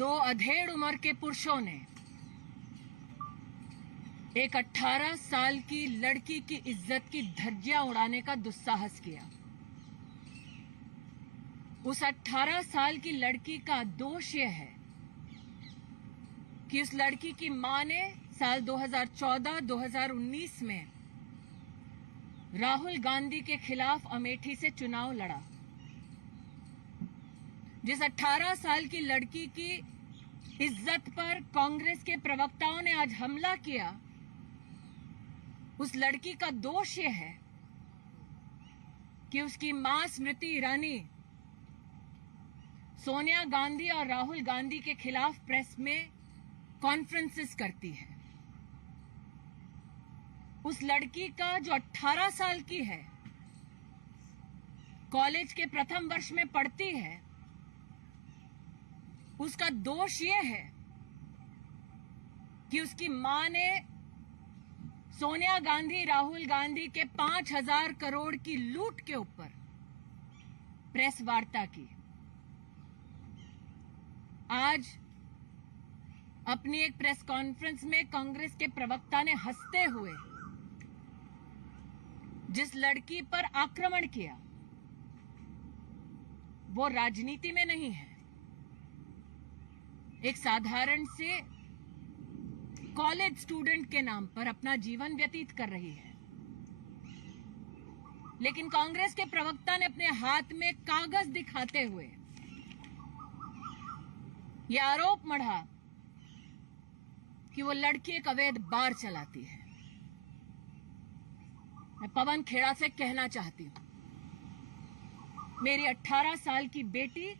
दो अधेड़ उम्र के पुरुषों ने एक 18 साल की लड़की की इज्जत की धज्जियां उड़ाने का दुस्साहस किया। उस 18 साल की लड़की का दोष यह है कि उस लड़की की मां ने साल 2014-2019 में राहुल गांधी के खिलाफ अमेठी से चुनाव लड़ा। जिस 18 साल की लड़की की इज्जत पर कांग्रेस के प्रवक्ताओं ने आज हमला किया, उस लड़की का दोष यह है कि उसकी मां स्मृति ईरानी सोनिया गांधी और राहुल गांधी के खिलाफ प्रेस में कॉन्फ्रेंसेस करती है। उस लड़की का जो 18 साल की है, कॉलेज के प्रथम वर्ष में पढ़ती है, उसका दोष यह है कि उसकी मां ने सोनिया गांधी राहुल गांधी के 5,000 करोड़ की लूट के ऊपर प्रेस वार्ता की। आज अपनी एक प्रेस कॉन्फ्रेंस में कांग्रेस के प्रवक्ता ने हंसते हुए जिस लड़की पर आक्रमण किया, वो राजनीति में नहीं है, एक साधारण से कॉलेज स्टूडेंट के नाम पर अपना जीवन व्यतीत कर रही है। लेकिन कांग्रेस के प्रवक्ता ने अपने हाथ में कागज दिखाते हुए यह आरोप मढ़ा कि वो लड़की एक अवैध बार चलाती है। मैं पवन खेड़ा से कहना चाहती हूं, मेरी 18 साल की बेटी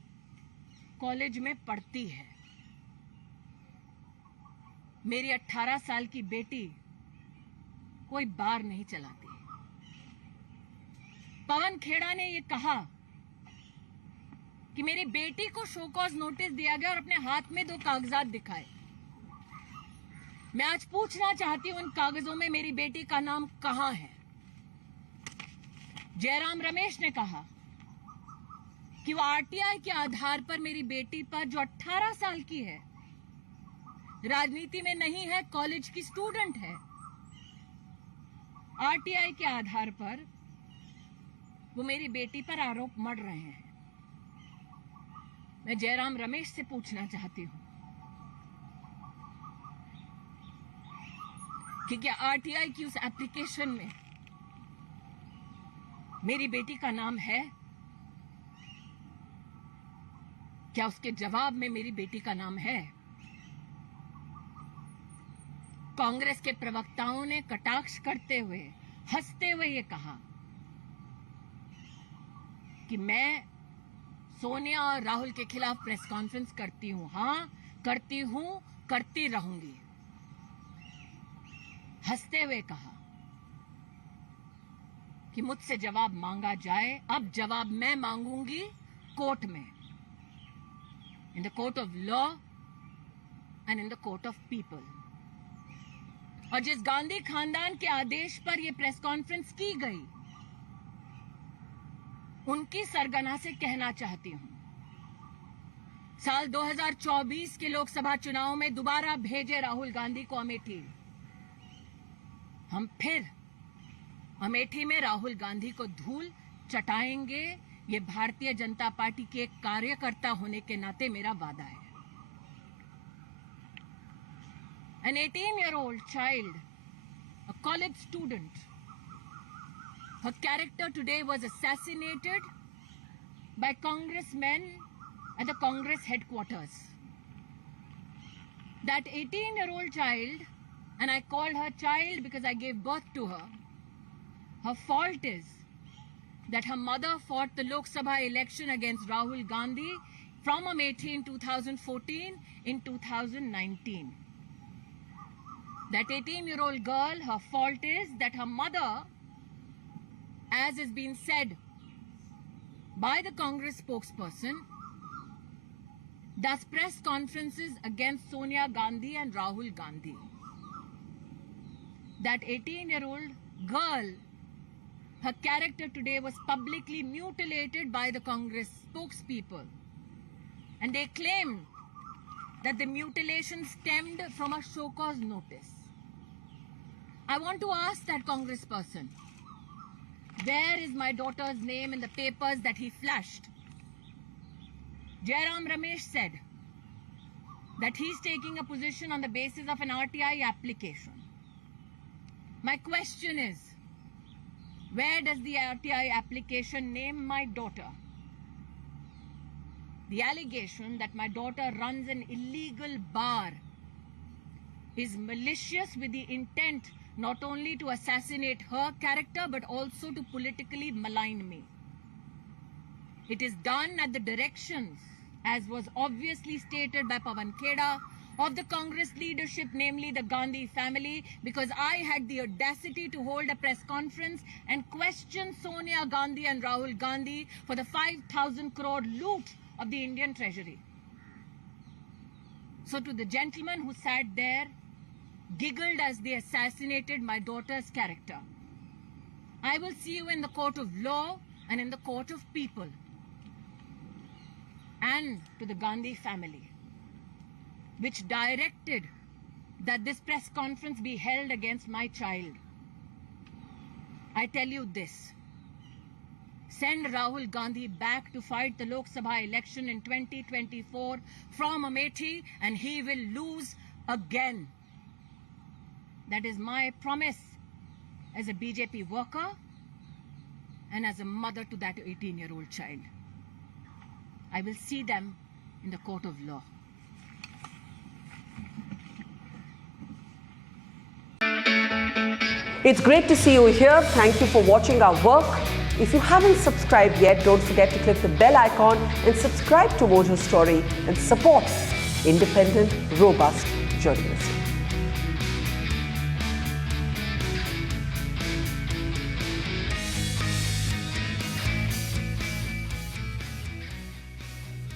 कॉलेज में पढ़ती है। मेरी 18 साल की बेटी कोई बार नहीं चलाती। पवन खेड़ा ने यह कहा कि मेरी बेटी को शो कॉज नोटिस दिया गया और अपने हाथ में 2 कागजात दिखाए। मैं आज पूछना चाहती हूं, उन कागजों में मेरी बेटी का नाम कहां है? जयराम रमेश ने कहा कि वो आरटीआई के आधार पर मेरी बेटी पर, जो 18 साल की है, राजनीति में नहीं है, कॉलेज की स्टूडेंट है, आरटीआई के आधार पर वो मेरी बेटी पर आरोप मढ़ रहे हैं। मैं जयराम रमेश से पूछना चाहती हूं कि क्या आरटीआई की उस एप्लीकेशन में मेरी बेटी का नाम है? क्या उसके जवाब में मेरी बेटी का नाम है? कांग्रेस के प्रवक्ताओं ने कटाक्ष करते हुए, हंसते हुए ये कहा कि मैं सोनिया और राहुल के खिलाफ प्रेस कॉन्फ्रेंस करती हूं। हां, करती हूं, करती रहूंगी। हंसते हुए कहा कि मुझसे जवाब मांगा जाए। अब जवाब मैं मांगूंगी कोर्ट में, in the court of law and in the court of people. और जिस गांधी खानदान के आदेश पर यह प्रेस कॉन्फ्रेंस की गई, उनकी सरगना से कहना चाहती हूं, साल 2024 के लोकसभा चुनाव में दोबारा भेजे राहुल गांधी को अमेठी। हम फिर अमेठी में राहुल गांधी को धूल चटाएंगे। ये भारतीय जनता पार्टी के एक कार्यकर्ता होने के नाते मेरा वादा है। An 18-year-old child, a college student, her character today was assassinated by congressmen at the Congress headquarters. That 18-year-old child, and I called her child because I gave birth to her, her fault is that her mother fought the Lok Sabha election against Rahul Gandhi from Amethi in 2014 in 2019. That 18-year-old girl, her fault is that her mother, as has been said by the Congress spokesperson, does press conferences against Sonia Gandhi and Rahul Gandhi. That 18-year-old girl, her character today was publicly mutilated by the Congress spokespeople. And they claim that the mutilation stemmed from a show cause notice. I want to ask that congressperson, where is my daughter's name in the papers that he flashed? Jairam Ramesh said that he's taking a position on the basis of an RTI application. My question is, where does the RTI application name my daughter? The allegation that my daughter runs an illegal bar is malicious with the intent not only to assassinate her character but also to politically malign me. It is done at the directions, as was obviously stated by Pawan Kheda, of the Congress leadership, namely the Gandhi family, because I had the audacity to hold a press conference and question Sonia Gandhi and Rahul Gandhi for the 5,000 crore loot of the Indian treasury. So to the gentleman who sat there, giggled as they assassinated my daughter's character, I will see you in the court of law and in the court of people. And to the Gandhi family, which directed that this press conference be held against my child, I tell you this: send Rahul Gandhi back to fight the Lok Sabha election in 2024 from Amethi and he will lose again. That is my promise as a BJP worker and as a mother to that 18-year-old child. I will see them in the court of law. It's great to see you here. Thank you for watching our work. If you haven't subscribed yet, don't forget to click the bell icon and subscribe to Mojo Story and support independent, robust journalism.